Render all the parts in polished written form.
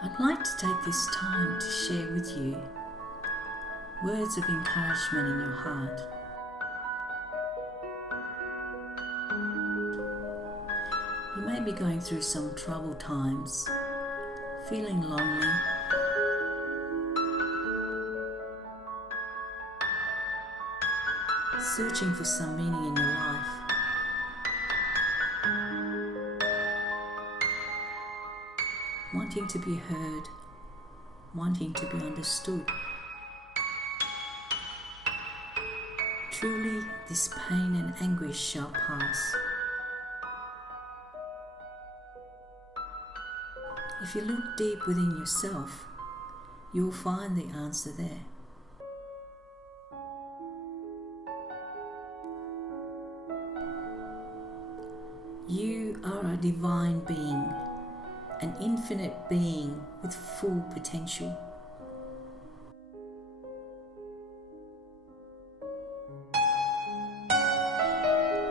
I'd like to take this time to share with you words of encouragement in your heart. You may be going through some troubled times, feeling lonely, searching for some meaning in your life. Wanting to be heard, wanting to be understood. Truly, this pain and anguish shall pass. If you look deep within yourself, you will find the answer there. You are a divine being, an infinite being with full potential.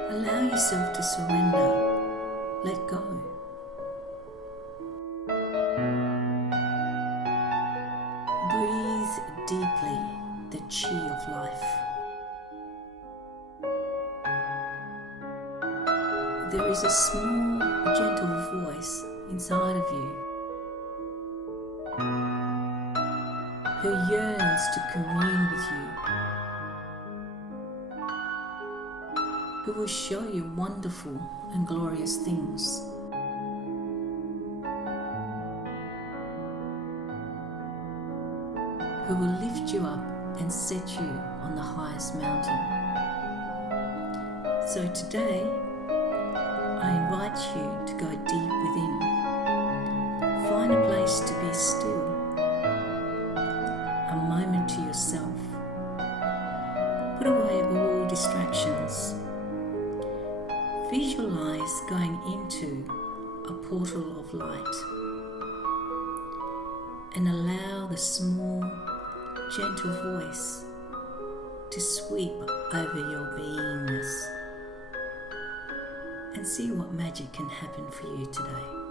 Allow yourself to surrender, let go. Breathe deeply the chi of life. There is a small, gentle voice inside of you who yearns to commune with you, who will show you wonderful and glorious things. Who will lift you up and set you on the highest mountain. So today, I invite you to go deep within. Find a place to be still, a moment to yourself. Put away all distractions. Visualize going into a portal of light and allow the small, gentle voice to sweep over your beingness and see what magic can happen for you today.